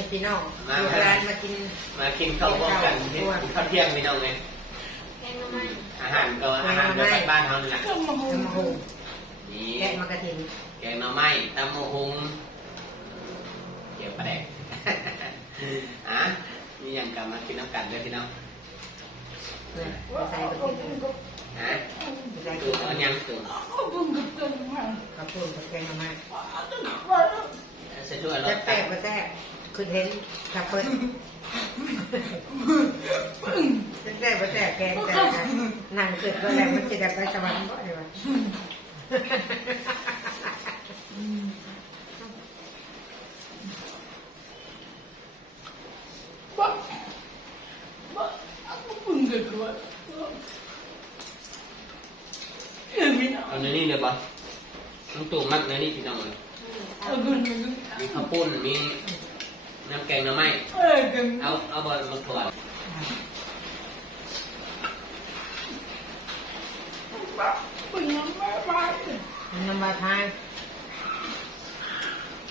นี้พี่น้องอยู่ร้านมากินมากินข้าวพร้อมกันที่ข้าวเที่ยงพี่น้องเลยแกงหน่อไม้อาหารก็อาหารแบบบ้านๆเขานี่แหละต้มมะฮุน้ำมะฮุงนี่แกะมะกระถินแกงหน่อไม้ตำมะฮุงเกี่ยวปลาแดกอะนี่ยังกลับมากินน้ำกันด้วยพี่น้องเนี่ยใส่กระถินฮะใส่ตักวระเอาถินยังตัวก็บุ้งกับต้นมาข้าวปุ้นกับแกงมาใส่ถ้วยรแซ่สบแซ่บก็แซ่บ คือเห็นขับเปิ้ลแซ่บก็แซ่บแกงแต่นั่งเกิดก็แล้วมันจะได้ไปสวรรค์บ่ได้วะบ้าบ้าก็บุ้งกับตัวเอ็มไม่เอาเอาเนื้อนี่เลยปะน้ำตุ่มมักเนื้อนี่พี่น้องเลย เอาบุ้งกับมีข้าวปุ้นมี น้ำแกงหน่อไม้เอ้ยกันเอาเอาบอลมาถั่วบ้าบุ้งน้ำไม่บ้ามันนำมาทาย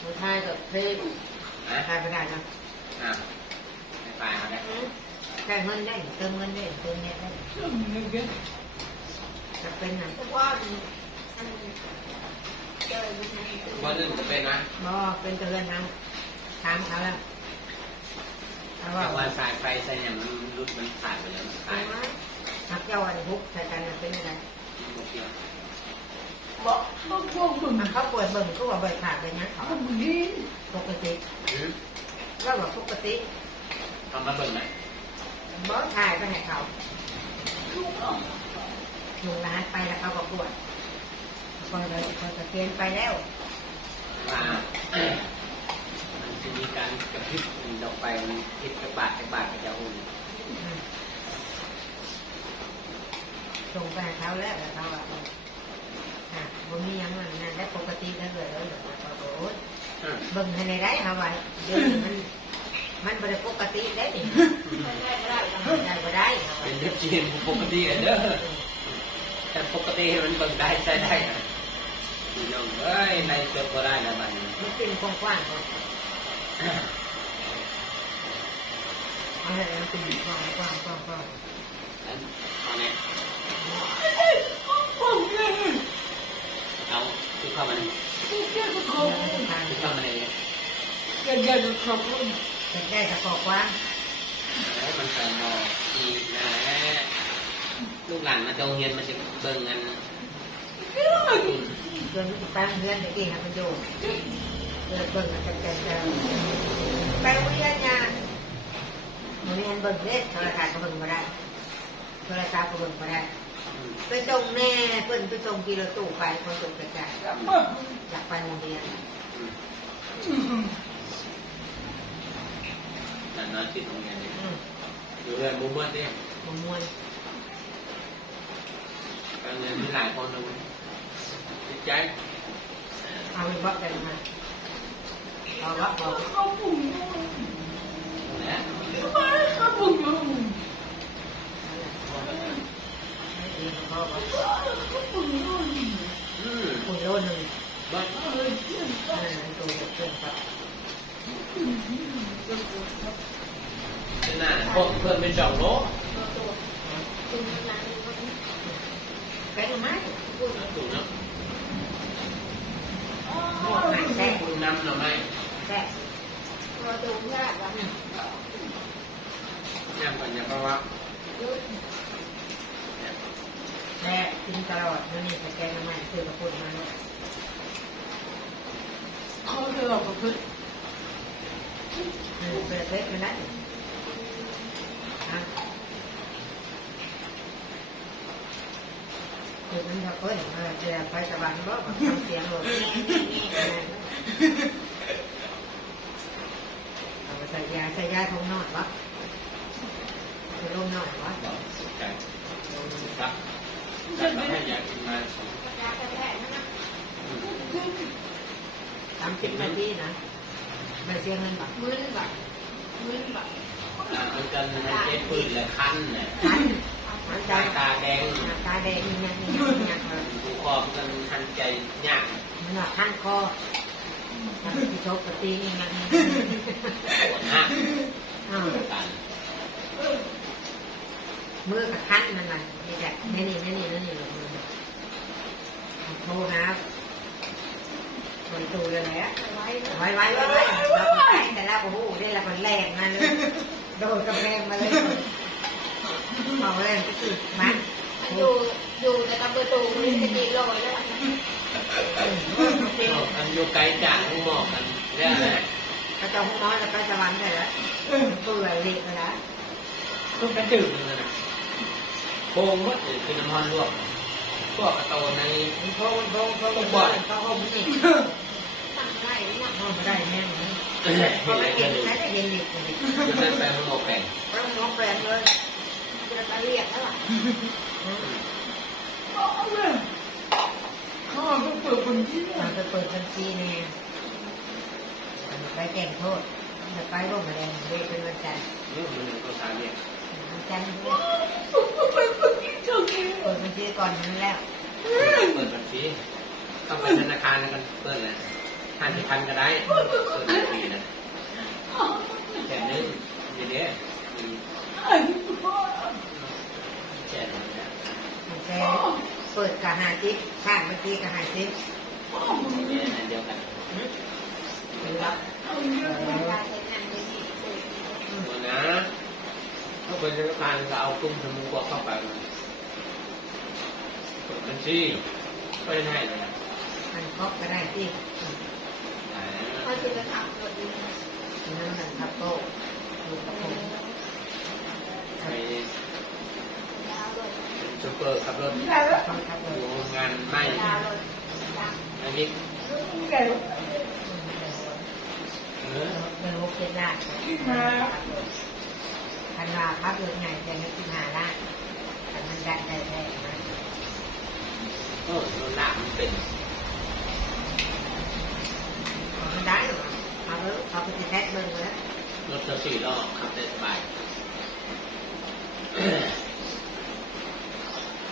มาทายกับเพลงนะทายไปได้นะอะไปไปเอาได้แค่เงินได้เติมเงินได้เติมเน็ตได้ต้มเนื้อจะเป็นนะว่าอันเจอไม่ใช่บอลอื่นจะเป็นนะบ่เป็นเตือนนะถามเขาแล้วเขา แต่ว่าว่าสายไฟใส่เนี่ยมันรุดมันขาดไปแล้วมันขาดหักเจ้าอันทุกใส่กันเป็นยังไงมันบ่เกี่ยวบ้าบ้าพวกบุ้งมันเขาปวดเบิ่งเขาว่าเบิ่งขาดไปนะเขาบุ้งนี่ปกติหืมก็ว่าปกติทำมาเบิ่งไหมบ่ถ่ายไปให้เขาลูกเอาลุงร้านไปแล้วเขาก็ปวดพอเลยพอจะเกณฑ์ไปแล้วว่ามันจะมี การกระพริบดอกไปมันพริบกระบาดกระบาดกระจะอุ่นส่งไปให้เขาแล้วแล้วเขาว่าอะบ่มีหยังมันนั่นได้ปกติแล้วเลยแล้วเขาบอกโอ๊ยอืมเบิ่งให้ในได้เขาว่าเดี๋ยวนี้มันมันบ่ได้ปกติได้นี่ได้ก็ได้ได้ก็ได้เขาเป็นว่าเรื่องจริงปกติอะเด้อแต่ปกติมันเบิ่งได้ใช้ได้นะพี่น้องเอ้ยในเกือบก็ได้แล้วบัดนี้มันเป็นกว้างๆครับเอาให้มันเป็นกว้างกว้างกว้างกว้างอันเอาเนี่ยบุ้งเลยเอาคือเข้ามาในบุ้งเนี่ยก็เขาคือเข้ามาในแกแกก็เขาบุ้งจะได้ตะกอกว้างแล้วมันใส่หม้ออีกนะลูกหลานมาโรงเรียนมาจะเบิ่งกันอุ่นเดินไปเพื่อนตะกี้ให้มันอยู่ เดินเบิ่งกันแต่แต่ไปโรงเรียนเนี่ยโรงเรียนเบิ่งเด็กโทรทัศน์ก็เบิ่งมาได้โทรศัพท์ก็เบิ่งมาได้ไปส่งแน่เพิ่นไปส่งกิโลตู้ไปคนส่งกระจายบ้าอยากไปโรงเรียนแต่นอนติดโรงเรียนเนี่ยอืมอยู่เรียนมุมมืดเนี่ยผมมวนการเงินมีหลายคนเลยจิตใจเอาไปบอกกันมา เอาบอกบอกเขาบุ้งนะบ้าเขาบุ้งอยู่เขาบอกเขาบุ้งอยู่อืมคุณโลหนึ่งบ้าเอ้ยนั่นมันตัวเกินครับขนาพวกเพิ่มเป็นสองโล คุณนาย แกงไม้ ถูกเนาะ หมวกไหนแซ่ คุณน้ำหน่อไม้ แซ่ เราดูยากว่ะ ย่างก่อนอย่าเพราะว่า แซ่ กินตลอดนั่นนี่แกงไม้คือกระปุกมาเนี่ยเขาจะหลอกกับเพื่อนมันเป็นเล็กมันได้ฮะคือมันจะเปิ้ลเออจะไปสวรรค์บ่ทำเสียงหลดเอาไปใส่ยาใส่ยาทงนอนวะจะลงหน่อยวะต่อสุดใจครับจัดมาให้ยากิ สามสิบนาทีนะไม่เสียเงินบาทมื้นแบบมื้นแบบอ่ามันกันให้เจ็บปืนและคันเนี่ยคันมันใจตาตาแดงตาแดงนี่นะนี่นะนี่นะดูคอมันหันใจยากมันหนักขั้นคอทำกินโชคกับตีนี่มันปวดหน้าอ้าวกัน มือกับคันมันมันนี่แหละนี่นี่นี่นี่นี่มือโทรนะบนตูเลยแหละไว้ไว้ไว้ไว้แต่ละโอ้โหนี่ละคนแรงมาเลยโดนกำแพงมาเลยเอาแรงก็คือมันอยู่อยู่ในกระเบื้องตูนี่จะดีลอยแล้วอันอยู่ไกลจากห้องหมอกกันเรื่องอะไรก็จะห้องน้อยแล้วก็จะวันเลยละเปื่อยเละเลยละก็กระดื่มเลยนะ โคงว่าคือน้ำมันลวกพวกกระโตในมันโค้งโค้งโค้งโค้งบ่อยเขาห้องนี่สั่งไรเนี่ยห้องได้แม่ไหมเห็นเพราไรไม่กัเห็นนเลยใช้ได้เห็นเด็กเลยจะได้ไปห้องหมอแปลงต้องน้องแฟนเลยจะมาเรียกแล้วอะเขาต้องเปิดคนที่เราจะเปิดบัญชีเนี่ยไปแจ้งโทษจะไปร่วมแรงเรียกเป็นวันจันทร์นี่องมันก็ทานเนี่ย จันทร์เป็นคนที่เจ้าเกี้เปิดบัญชีก่อนนั้นแล้วเปิดบัญชีต้องไปธนาคารแล้วกันเปิดเลยห้าสิบพันก็ได้เปิดบัญชีนะแค่นึงทีเดียวไอ้พ่อแค่นั้นนะแต่เปิดกับหาซิปข้างบัญชีกับหาซิปพ่อมึงเนี่ยอันเดียวกัน เป็นธนาคารก็เอากุ้งทำมุกเข้าไปเปิดบัญชีก็ได้เลยมันครบก็ได้ที่เขาจะทำตัวดีนั่นมันทับโต๊ะอยู่กับผมไปยาวเลยเป็นซูเปอร์ขับรถใหญ่แล้วต้องทับโต๊อยู่ะงานไม่ยาวเลยดังอันนี้ใหญ่เออเป็นโอเคได้ที่มา คันว่าพับรถใหญ่จะไม่ขึ้นหาได้แต่มันได้ได้ได้นะโอ้โดนหนักมันเป็นมันได้หรอเอาเออเอาไปติดแท็กเบิ้งแล้วรถเธอสี่ล้อขับได้สบาย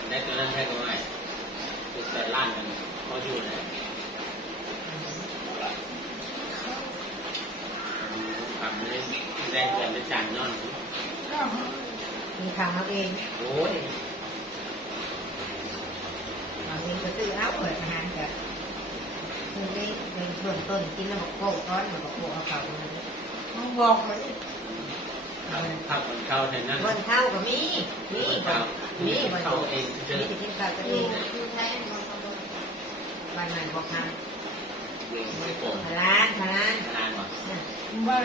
ได้ตัวนั้นแค่ก็ไม่ติดแต่ล้านกันพออยู่นะขับไม่ได้แรงเกินไปจานนอน มีทำเอาเองโอ้ยบางทีก็ซื้อเอาเปิดอาหารแบบคือได้เป็นส่วนต้นกินแล้วบอกโก้ร้อนบอกโก้เอาเขาเลยมึงบอกเลยขับคนเข้าแทนนั้นบนเท้าก็มีมีเข้ามีบนเข้าเองเจมีอจะกินข้าวก็มันกระเบื้องวันนั้นบอกทางเรื่องไม่โกงพลานพลานนานกว่ามึงว่า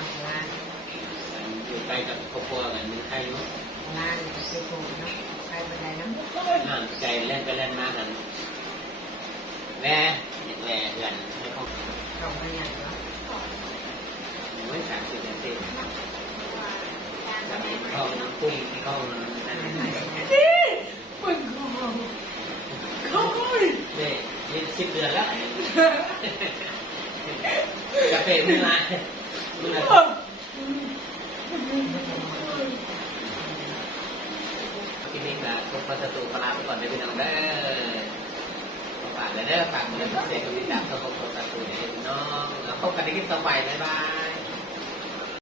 นั้นบอกทางานอยู่ใกล้กับครอบครัวกันมีใครรู้พลานจะซื้อโกเนาะใครบันไดน้ำน่างใจเล่นไปเล่นมากันแม่แม่เพื่อนไม่เข้าเข้ามาอย่างเนาะไม่สามสิบนาทีว่าการแล้วทำงนเข้าน้ำกุ้งเข้า อัน นั่น นั้น นี่ ไหนนะ มึงเขาเขาไม่ นี่สิบเดือนแล้วกาแฟมือละ มือละทีนี้ก็ทุกประตูปลาไปก่อนได้พี่น้องเด้อฝากเลยเด้อฝากเงินเด็กกับพี่ดำตัวประตูเนี่ยน้องแล้วพบกันในคลิปต่อไปบ๊ายบาย